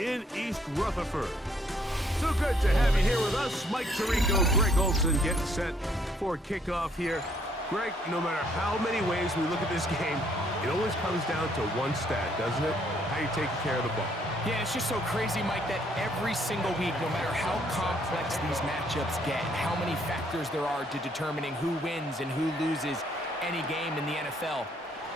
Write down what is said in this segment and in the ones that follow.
in East Rutherford. So good to have you here with us. Mike Tirico, Greg Olson getting set for kickoff here. Greg, no matter how many ways we look at this game, it always comes down to one stat, doesn't it? How you taking care of the ball. Yeah, it's just so crazy, Mike, that every single week, no matter how complex these matchups get, how many factors there are to determining who wins and who loses any game in the NFL,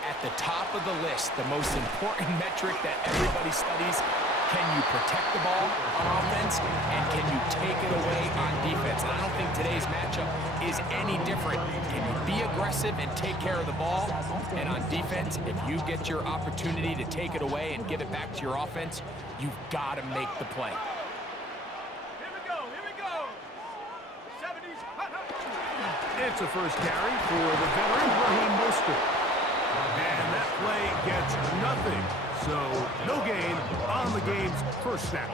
at the top of the list, the most important metric that everybody studies: can you protect the ball on offense, and can you take it away on defense? And I don't think today's matchup is any different. Can you be aggressive and take care of the ball? And on defense, if you get your opportunity to take it away and give it back to your offense, you've got to make the play. Here we go, here we go. 70s. It's a first carry for the veteran, Raheem Mostert. And that play gets nothing. So, no gain on the game's first snap.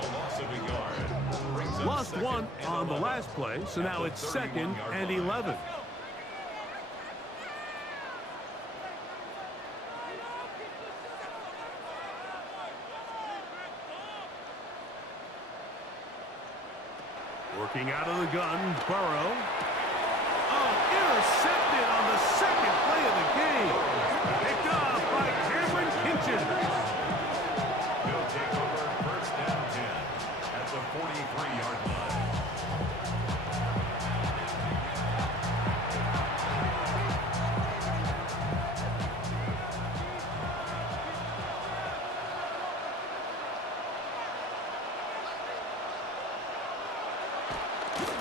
Lost one on the last play, so now it's 2nd and 11. Working out of the gun, Burrow. Oh, intercepted on the second play of the game. Picked off by Cameron Kinchen. He'll take over first down 10 at the 43-yard line.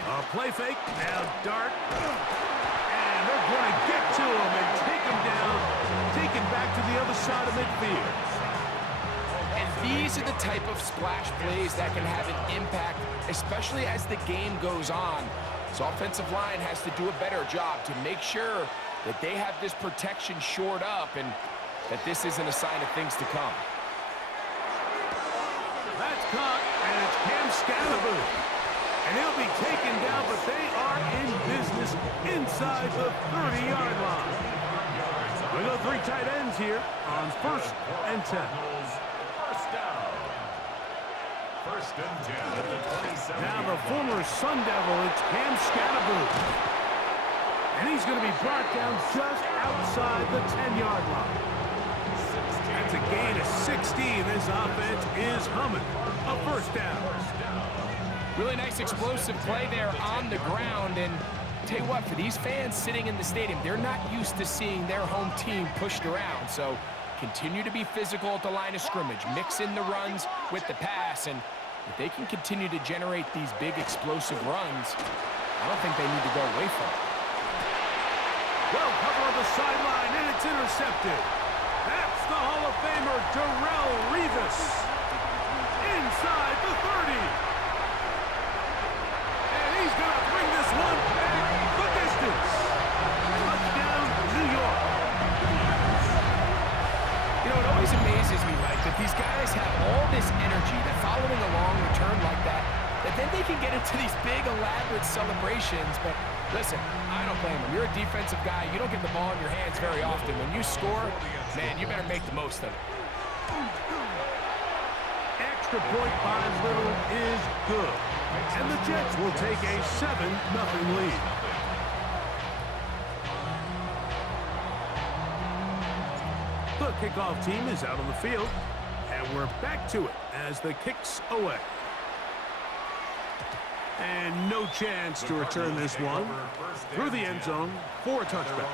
A play fake, now dart. And they're going to get to him and take him down, take him back to the other side of midfield. And these are the type of splash plays that can have an impact, especially as the game goes on. So offensive line has to do a better job to make sure that they have this protection shored up and that this isn't a sign of things to come. That's caught, and it's Cam Scatterboot. And he'll be taken down, but they are in business inside the 30-yard line. We go 3 tight ends here on 1st and 10. First down. First and 10 at the 27. Now the former Sun Devil, it's Cam Scatterboot. And he's going to be brought down just outside the 10-yard line. That's a gain of 16. This offense is humming. A first down. Really nice explosive play there on the ground. And tell you what, for these fans sitting in the stadium, they're not used to seeing their home team pushed around. So continue to be physical at the line of scrimmage. Mix in the runs with the pass. And if they can continue to generate these big explosive runs, I don't think they need to go away from it. Well, cover on the sideline, and it's intercepted. That's the Hall of Famer, Darrelle Revis. Inside the 30. And he's going to bring this one back the distance. Touchdown, New York. You know, it always amazes me, Mike, that these guys have all this energy that following a long return like that then they can get into these big, elaborate celebrations. But listen, I don't blame them. You're a defensive guy. You don't get the ball in your hands very often. When you score, man, you better make the most of it. Extra point by Little is good. And the Jets will take a 7-0 lead. The kickoff team is out on the field, and we're back to it as the kick's away. And no chance to return this one through the end zone for a touchback.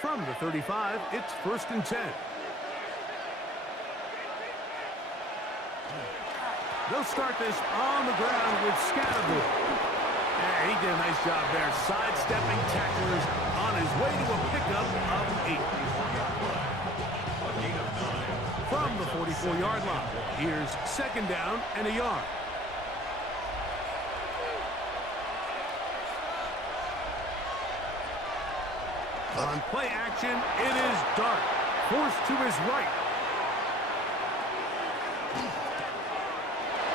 From the 35, it's 1st and 10. They'll start this on the ground with Scatterboot. Yeah, he did a nice job there, sidestepping tacklers on his way to a pickup of 8. From the 44-yard line, here's 2nd down and a yard. On play action, it is Dart, forced to his right.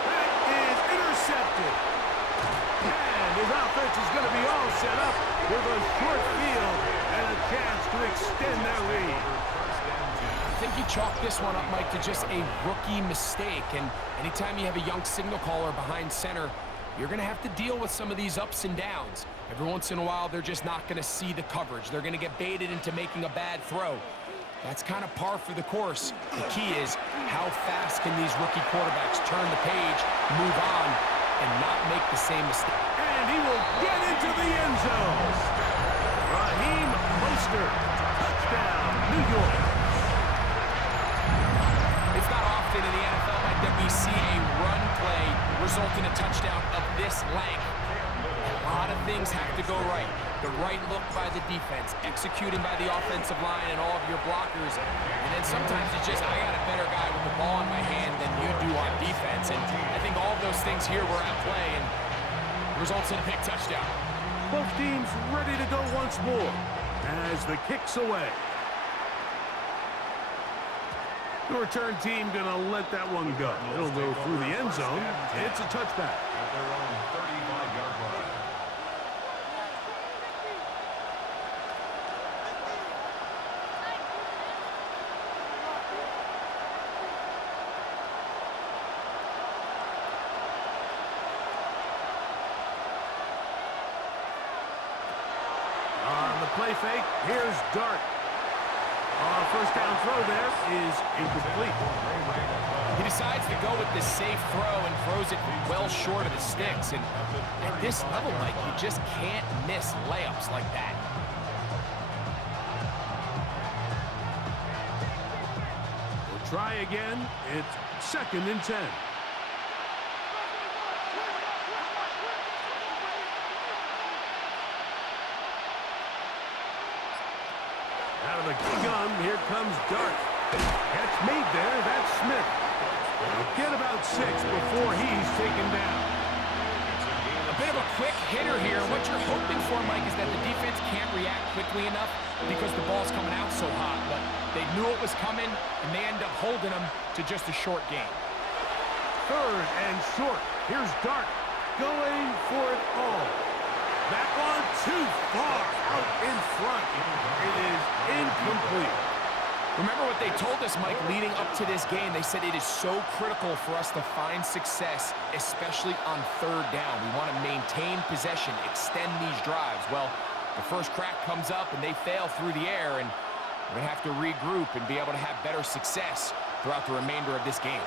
That is intercepted. And his offense is going to be all set up with a short field and a chance to extend their lead. I think you chalk this one up, Mike, to just a rookie mistake. And anytime you have a young signal caller behind center, you're going to have to deal with some of these ups and downs. Every once in a while, they're just not going to see the coverage. They're going to get baited into making a bad throw. That's kind of par for the course. The key is how fast can these rookie quarterbacks turn the page, move on, and not make the same mistake. And he will get into the end zone. Raheem Mostert, touchdown, New York. It's not often in the NFL like that we see a run play result in a touchdown of this length. A lot of things have to go right. The right look by the defense, executing by the offensive line and all of your blockers. And then sometimes it's just, I got a better guy with the ball in my hand than you do on defense. And I think all of those things here were at play and results in a big touchdown. Both teams ready to go once more as the kick's away. The return team gonna let that one go. It'll go through the end zone. It's a touchback. At their own 35-yard line. On the play fake, here's Dart. First down throw there is incomplete. He decides to go with the safe throw and throws it well short of the sticks. And at this level, Mike, you just can't miss layups like that. We'll try again. It's 2nd and 10. Out of the gun, here comes Dart. Catch made there, that's Smith. He'll get about 6 before he's taken down. A bit of a quick hitter here. What you're hoping for, Mike, is that the defense can't react quickly enough because the ball's coming out so hot. But they knew it was coming, and they end up holding them to just a short gain. 3rd and short. Here's Dart going for it all. That one too far out in front. It is incomplete. Remember what they told us, Mike, leading up to this game. They said it is so critical for us to find success, especially on 3rd down. We want to maintain possession, extend these drives. Well, the first crack comes up, and they fail through the air, and we're going to have to regroup and be able to have better success throughout the remainder of this game.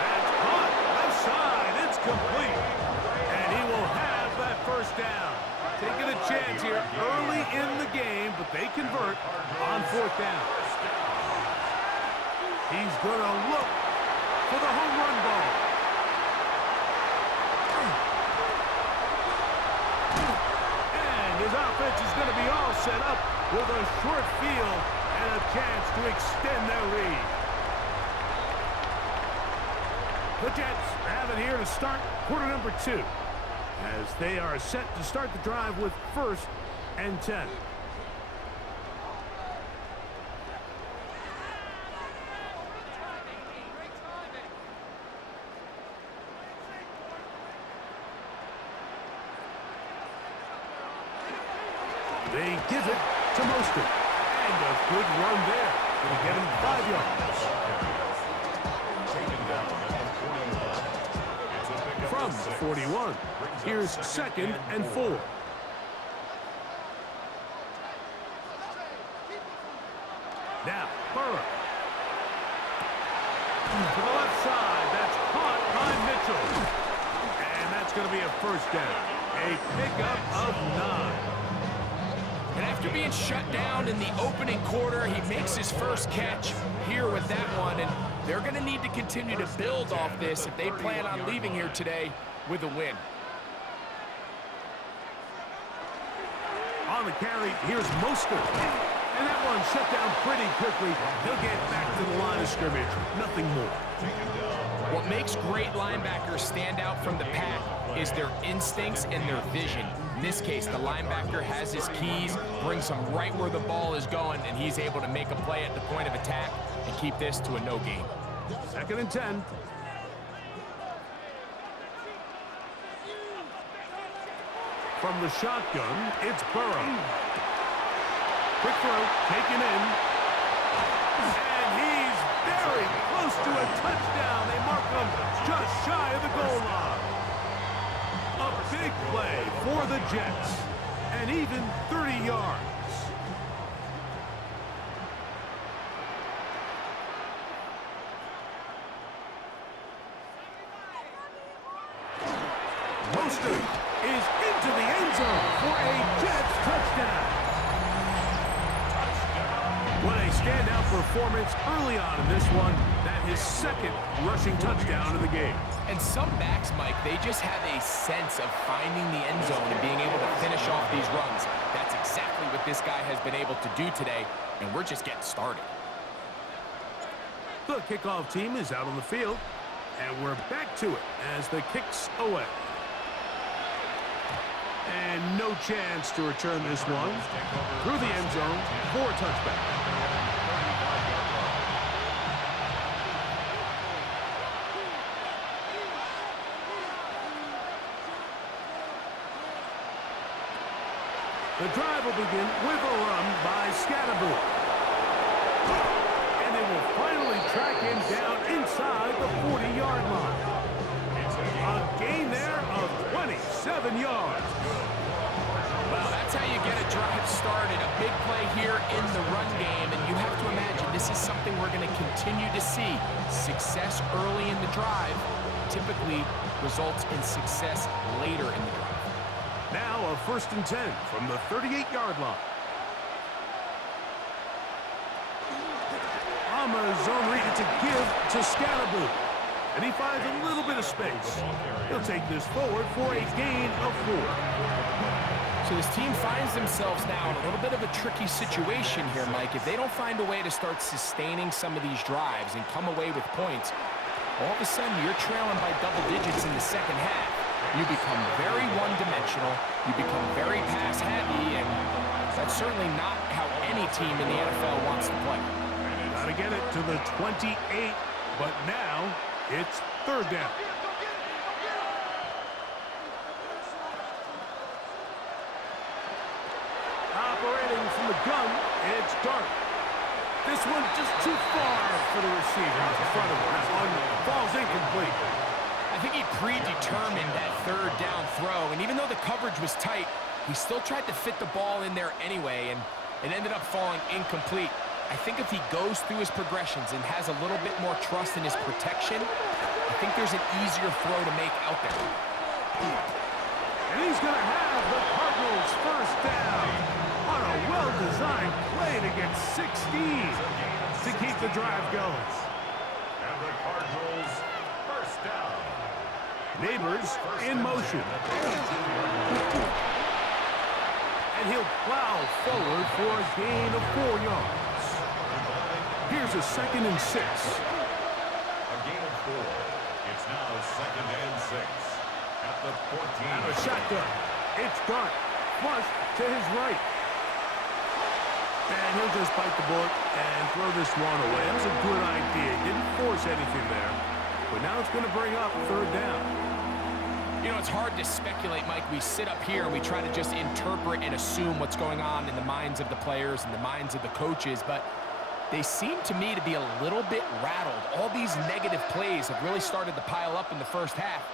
That's caught. Left side. It's complete. And he will have that first down. Taking a chance here early in the game, but they convert on 4th down. He's going to look for the home run ball. And his offense is going to be all set up with a short field and a chance to extend their lead. The Jets have it here to start quarter number 2. As they are set to start the drive with 1st and 10. They give it to Mostert. And a good run there. It'll get him 5 yards. From the 41. Here's 2nd and 4. Now, Burrow. To the left side. That's caught by Mitchell. And that's going to be a first down. A pickup of 9. And after being shut down in the opening quarter, he makes his first catch here with that one. And they're going to need to continue to build off this if they plan on leaving here today with a win. On the carry, here's Mostert. And that one shut down pretty quickly. He'll get back to the line of scrimmage. Nothing more. What makes great linebackers stand out from the pack is their instincts and their vision. In this case, the linebacker has his keys, brings him right where the ball is going, and he's able to make a play at the point of attack and keep this to a no gain. 2nd and 10. From the shotgun, it's Burrow. Quick throw, taken in. And he's very close to a touchdown. They mark him just shy of the goal line. A big play for the Jets. And even 30 yards. Mostert is into the end zone for a Jets touchdown. What a standout performance early on in this one. That his second rushing touchdown of the game. And some backs, Mike, they just have a sense of finding the end zone and being able to finish off these runs. That's exactly what this guy has been able to do today, and we're just getting started. The kickoff team is out on the field, and we're back to it as the kick's away. And no chance to return this one through the end zone for a touchback. The drive will begin with a run by Scatterbo. And they will finally track him down inside the 40-yard line. A gain there of 27 yards. Well, that's how you get a drive started. A big play here in the run game, and you have to imagine this is something we're going to continue to see. Success early in the drive typically results in success later in the drive. Now a 1st and 10 from the 38-yard line. On the zone read to give to Scalaboo. And he finds a little bit of space. He'll take this forward for a gain of 4. So this team finds themselves now in a little bit of a tricky situation here, Mike. If they don't find a way to start sustaining some of these drives and come away with points, all of a sudden you're trailing by double digits in the second half. You become very one-dimensional, you become very pass-heavy, and that's certainly not how any team in the NFL wants to play. Gotta get it to the 28, but now it's 3rd down. Operating from the gun, it's Dart. This one just too far for the receiver in front of him. That one falls incomplete. I think he predetermined that 3rd down throw, and even though the coverage was tight, he still tried to fit the ball in there anyway, and it ended up falling incomplete. I think if he goes through his progressions and has a little bit more trust in his protection, I think there's an easier throw to make out there. And he's going to have the Cardinals 1st down on a well-designed play to get 16 to keep the drive going. And the Cardinals 1st down. Neighbors in motion. And he'll plow forward for a gain of 4 yards. Here's a 2nd and 6. A gain of 4. It's now 2nd and 6 at the 14. And a shotgun. It's Dart. Flush to his right. And he'll just bite the bullet and throw this one away. That was a good idea. He didn't force anything there. But now it's going to bring up 3rd down. You know, it's hard to speculate, Mike. We sit up here and we try to just interpret and assume what's going on in the minds of the players and the minds of the coaches, but they seem to me to be a little bit rattled. All these negative plays have really started to pile up in the first half.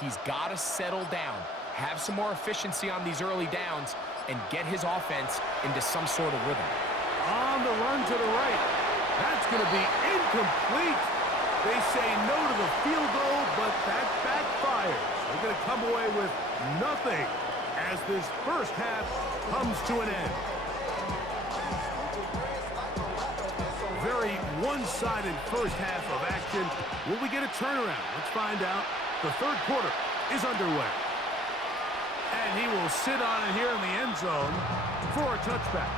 He's got to settle down, have some more efficiency on these early downs, and get his offense into some sort of rhythm. On the run to the right. That's going to be incomplete. They say no to the field goal, but that backfires. They're going to come away with nothing as this first half comes to an end. Very one-sided first half of action. Will we get a turnaround? Let's find out. The 3rd quarter is underway. And he will sit on it here in the end zone for a touchback.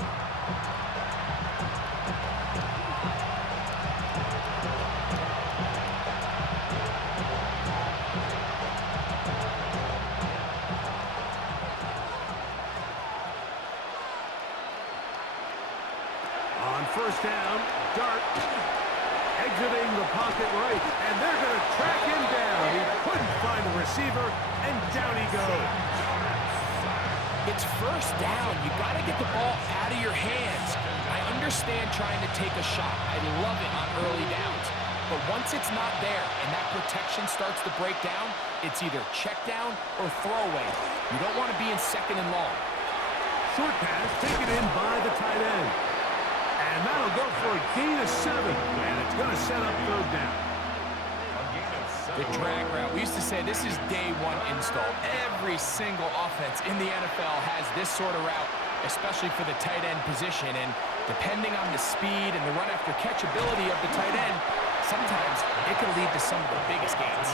On 1st down, Dart exiting the pocket right, and they're going to track him down. He couldn't find a receiver, and down he goes. It's first down. You got to get the ball out of your hands. I understand trying to take a shot. I love it on early downs. But once it's not there and that protection starts to break down, it's either check down or throwaway. You don't want to be in second and long. Short pass taken in by the tight end. And that'll go for a gain of 7. And it's going to set up third down. The drag route. We used to say this is day one install. Every single offense in the NFL has this sort of route, especially for the tight end position. And depending on the speed and the run after catch ability of the tight end, sometimes it can lead to some of the biggest gains.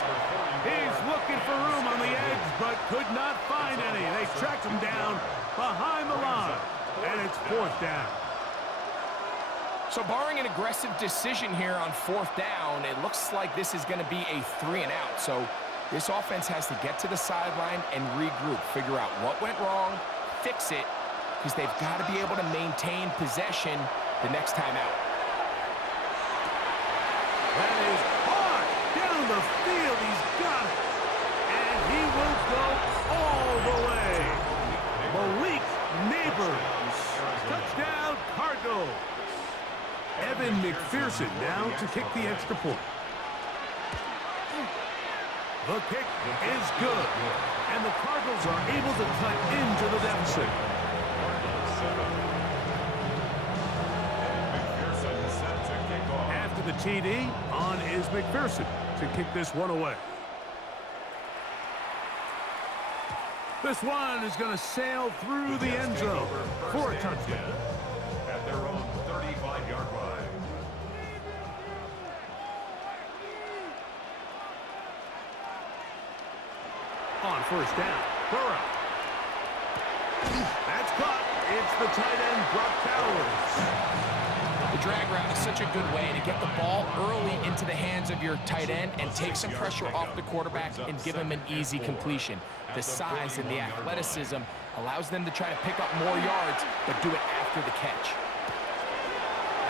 He's looking for room on the edge, but could not find any. They tracked him down behind the line. And it's fourth down. So barring an aggressive decision here on fourth down, it looks like this is going to be a 3-and-out. So this offense has to get to the sideline and regroup, figure out what went wrong, fix it, because they've got to be able to maintain possession the next time out. That is hard down the field. He's got it. And he will go all the way. Malik Neighbors. Touchdown, Cardinals. Evan McPherson now to kick the extra point. The kick is good. And the Cardinals are able to cut into the deficit. After the TD, on is McPherson to kick this one away. This one is going to sail through the end zone for a touchdown. At their own 35-yard line. On first down, Burrow. That's caught. It's the tight end, Brock Bowers. The drag route is such a good way to get the ball early into the hands of your tight end and take some pressure off the quarterback and give him an easy completion. The size and the athleticism allows them to try to pick up more yards, but do it after the catch.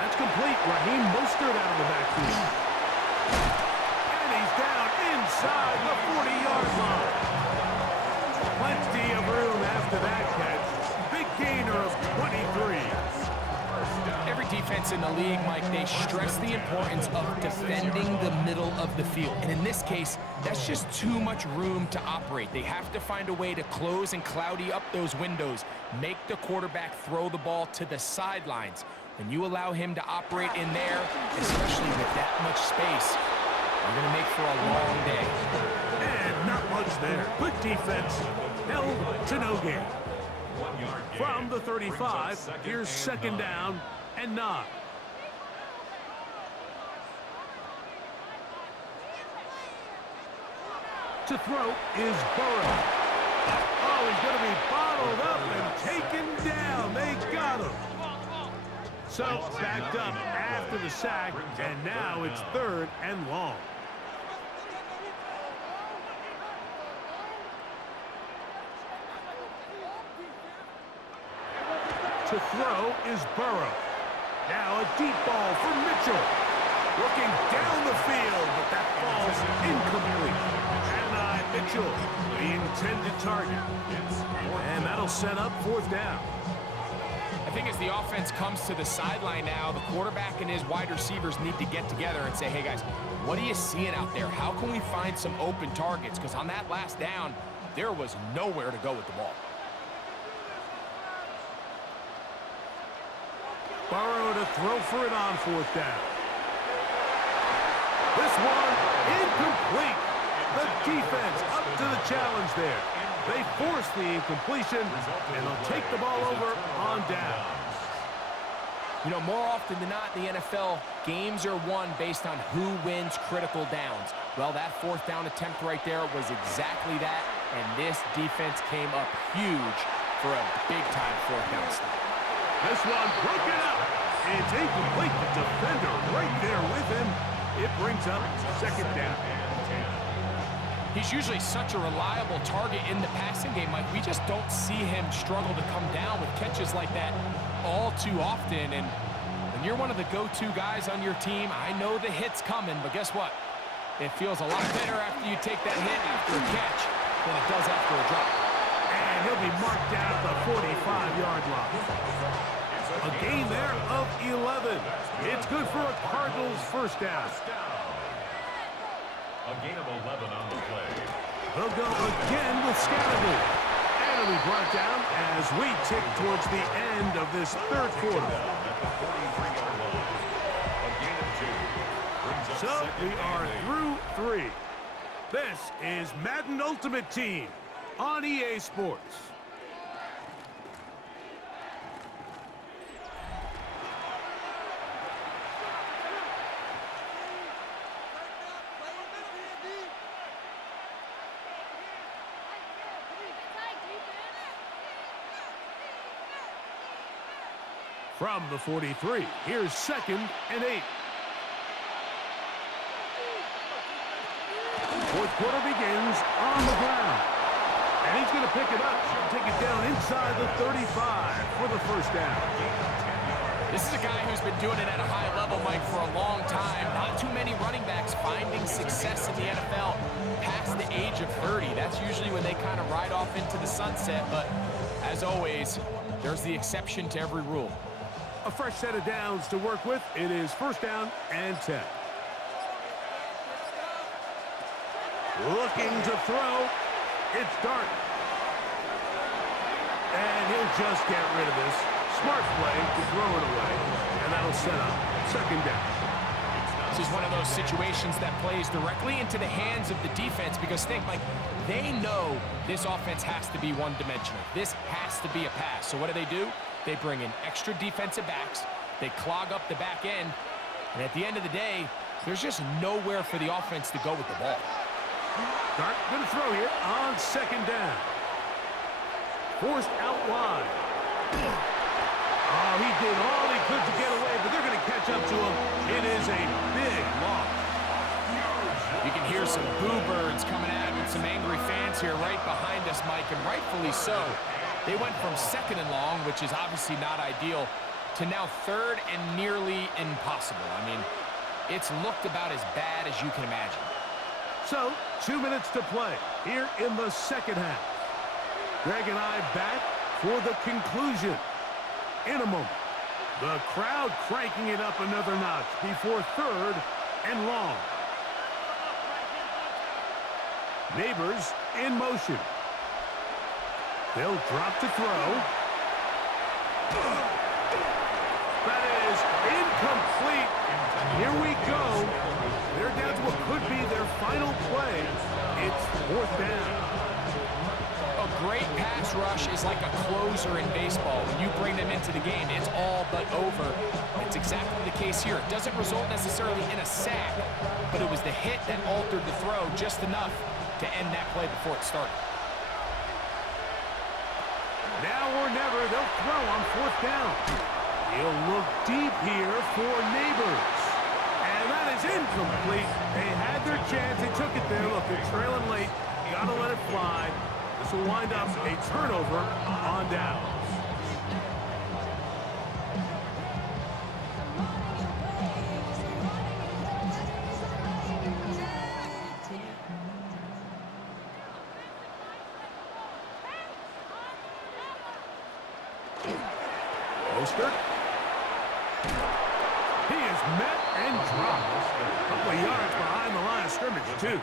That's complete. Raheem Mostert out of the backfield. And he's down inside the 40-yard line. Plenty of room after that catch. Big gainer of 23. Every defense in the league, Mike, they stress the importance of defending the middle of the field. And in this case, that's just too much room to operate. They have to find a way to close and cloudy up those windows, make the quarterback throw the ball to the sidelines. When you allow him to operate in there, especially with that much space, you're going to make for a long day. And not much there. Good defense. Held to no gain. From the 35, here's second down and 9. To throw is Burrow. Oh, he's going to be bottled up and taken down. They got him. So, backed up after the sack, and now it's third and long. To throw is Burrow. Now a deep ball for Mitchell. Looking down the field, but that falls incomplete. And Mitchell, the intended target. And that'll set up fourth down. I think as the offense comes to the sideline now, the quarterback and his wide receivers need to get together and say, hey guys, what are you seeing out there? How can we find some open targets? Because on that last down, there was nowhere to go with the ball. Burrow to throw for it on fourth down. This one incomplete. The defense up to the challenge there. They force the incompletion, and they'll take the ball over on down. You know, more often than not in the NFL, games are won based on who wins critical downs. Well, that fourth down attempt right there was exactly that, and this defense came up huge for a big-time fourth down stop. This one broken up. It's incomplete. The defender right there with him. It brings up second down. He's usually such a reliable target in the passing game, Mike. We just don't see him struggle to come down with catches like that all too often. And when you're one of the go-to guys on your team, I know the hit's coming, but guess what? It feels a lot better after you take that hit after a catch than it does after a drop. And he'll be marked down at the 45-yard line. A gain there of 11. It's good for a Cardinals first down. A gain of 11 on the play. They'll go again with Scatterby. And it'll be brought down as we tick towards the end of this third quarter. At the 43-yard line. A gain of 2. Brings up So second we are and 8. through 3. This is Madden Ultimate Team on EA Sports. From the 43, here's 2nd and 8. Fourth quarter begins on the ground. And he's going to pick it up, take it down inside the 35 for the first down. This is a guy who's been doing it at a high level, Mike, for a long time. Not too many running backs finding success in the NFL past the age of 30. That's usually when they kind of ride off into the sunset. But as always, there's the exception to every rule. A fresh set of downs to work with. It is first down and 10. Looking to throw. It's Dart. And he'll just get rid of this. Smart play to throw it away. And that'll set up second down. This is one of those situations that plays directly into the hands of the defense because think, Mike, they know this offense has to be one-dimensional. This has to be a pass. So what do? They bring in extra defensive backs. They clog up the back end. And at the end of the day, there's just nowhere for the offense to go with the ball. Dart going to throw here on second down. Forced out wide. Oh, he did all he could to get away, but they're going to catch up to him. It is a big loss. You can hear some boo birds coming at him and some angry fans here right behind us, Mike, and rightfully so. They went from 2nd and long, which is obviously not ideal, to now 3rd and nearly impossible. I mean, it's looked about as bad as you can imagine. So, 2 minutes to play here in the second half. Greg and I back for the conclusion in a moment. The crowd cranking it up another notch before 3rd and long. Neighbors in motion. They'll drop to throw. That is incomplete. Here we go. They're down to what could be their final play. It's 4th down. A great pass rush is like a closer in baseball. When you bring them into the game, it's all but over. It's exactly the case here. It doesn't result necessarily in a sack, but it was the hit that altered the throw just enough to end that play before it started. Now or never, they'll throw on 4th down. He'll look deep here for Neighbors. And that is incomplete. They had their chance. They took it there. Look, they're trailing late. Got to let it fly. This will wind up a turnover on downs. Mostert. He is met and dropped. A couple of yards behind the line of scrimmage, too.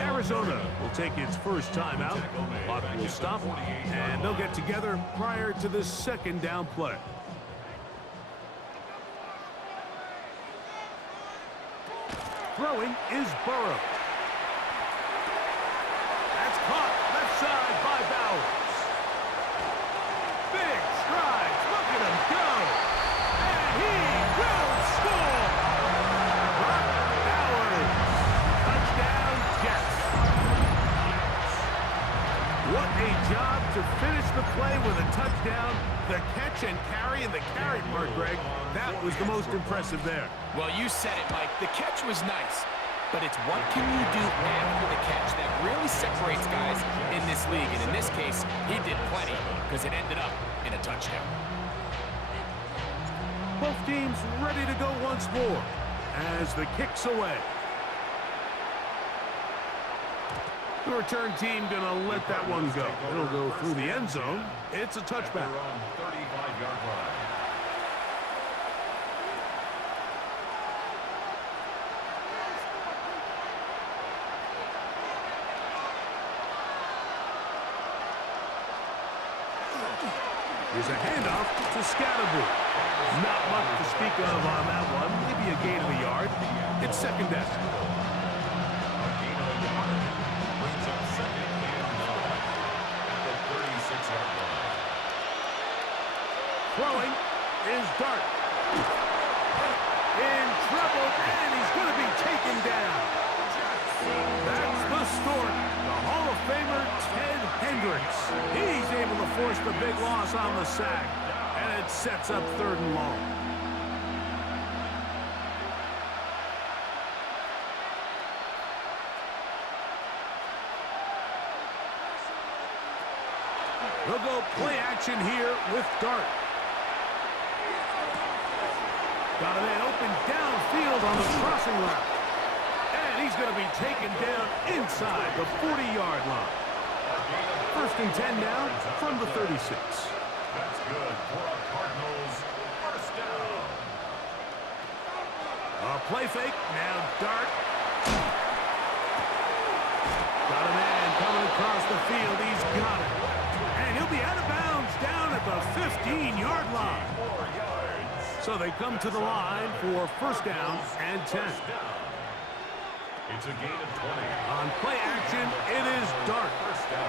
Arizona will take its first time out. Clock will stop, and they'll get together prior to the second down play. Throwing is Burrow. That's caught left side by Bowers. Big strides. Look at him go. And he will score. Brock Bowers. Touchdown, Jets. What a job to finish the play with a touchdown. The catch and carry, and the carry part, Greg, that was the most impressive there. Well, you said it, Mike. The catch was nice, but it's what can you do after the catch that really separates guys in this league. And in this case, he did plenty because it ended up in a touchdown. Both teams ready to go once more as the kick's away. The return team gonna let that one go. It'll go through the end zone. It's a touchback. Their own 35-yard line. Here's a handoff to Scatterboo. Not much to speak of on that one. Maybe a gain of a yard. It's second down. A gain of a yard brings up second and 9 at the 36-yard line. Throwing is Dart. In trouble, and he's going to be taken down. That's the story. The Hall of Famer, Ted Hendricks. He's able to force the big loss on the sack, and it sets up 3rd and long. They'll go play action here with Dart. Got a man open downfield on the crossing route. And he's going to be taken down inside the 40-yard line. 1st and 10 now from the 36. That's good for a Cardinals first down. A play fake. Now Dart. Got a man coming across the field. He's got it. And he'll be out of bounds down at the 15-yard line. 4 yards. So they come to the line for 1st down and 10. It's a gain of 20. On play action, it is Dart. First down.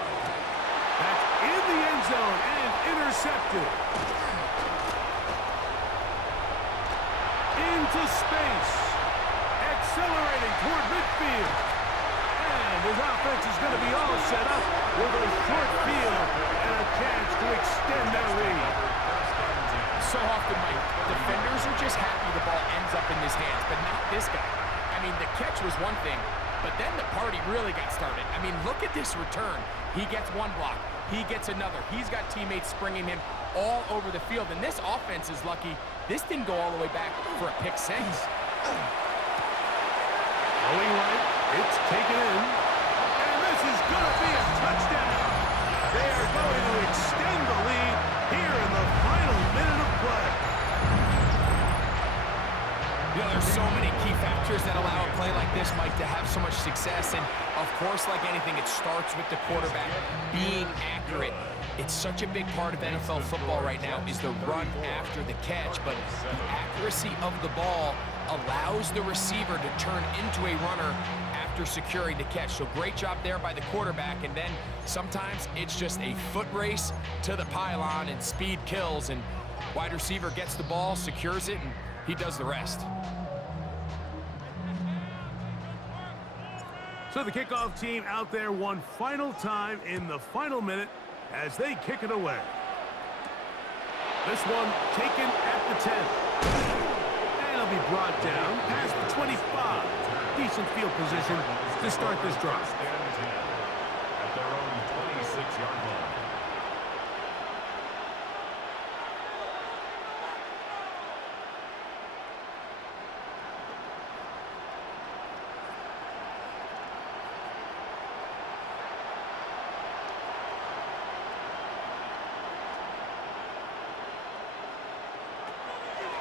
That's in the end zone and intercepted. Into space. Accelerating toward midfield. And his offense is going to be all set up with a short field and a chance to extend their lead. So often, Mike, defenders are just happy the ball ends up in his hands, but not this guy. I mean, the catch was one thing, but then the party really got started. I mean, look at this return. He gets one block. He gets another. He's got teammates springing him all over the field, and this offense is lucky. This didn't go all the way back for a pick 6. Going right, it's taken in, and this is going to be a touchdown. They are going to extend the lead here in the final minute of play. You know, there's so many key factors that allow a play like this, Mike, to have so much success. And, of course, like anything, it starts with the quarterback being accurate. It's such a big part of NFL football right now is the run after the catch. But the accuracy of the ball allows the receiver to turn into a runner after securing the catch. So great job there by the quarterback. And then sometimes it's just a foot race to the pylon and speed kills. And wide receiver gets the ball, secures it, and he does the rest. So the kickoff team out there one final time in the final minute as they kick it away. This one taken at the 10. And it'll be brought down past the 25. Decent field position to start this drive. First and 10 at their own 26-yard line.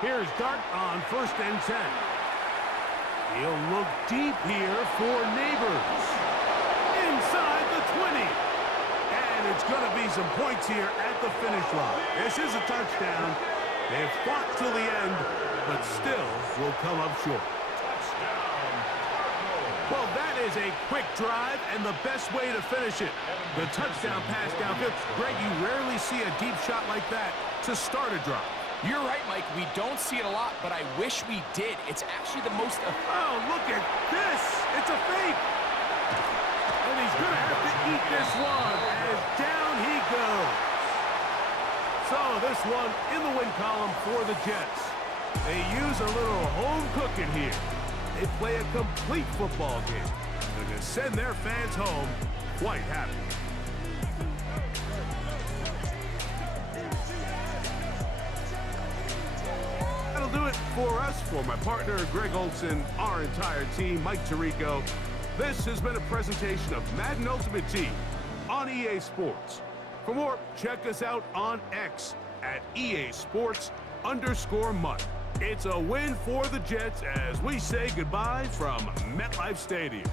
Here's Dart on 1st and 10. He'll look deep here for Neighbors. Inside the 20. And it's going to be some points here at the finish line. This is a touchdown. They've fought till the end, but still will come up short. Well, that is a quick drive and the best way to finish it. The touchdown pass downfield. Greg, you rarely see a deep shot like that to start a drive. You're right, Mike. We don't see it a lot, but I wish we did. It's actually the most... Oh, look at this. It's a fake. And he's going to have to eat this one as down he goes. So this one in the win column for the Jets. They use a little home cooking here. They play a complete football game. They're going to send their fans home quite happy. That'll do it for us. For my partner, Greg Olson, our entire team, Mike Tirico, This has been a presentation of Madden Ultimate Team on EA Sports. For more, check us out on X at EA Sports_Mud. It's a win for the Jets as we say goodbye from MetLife Stadium.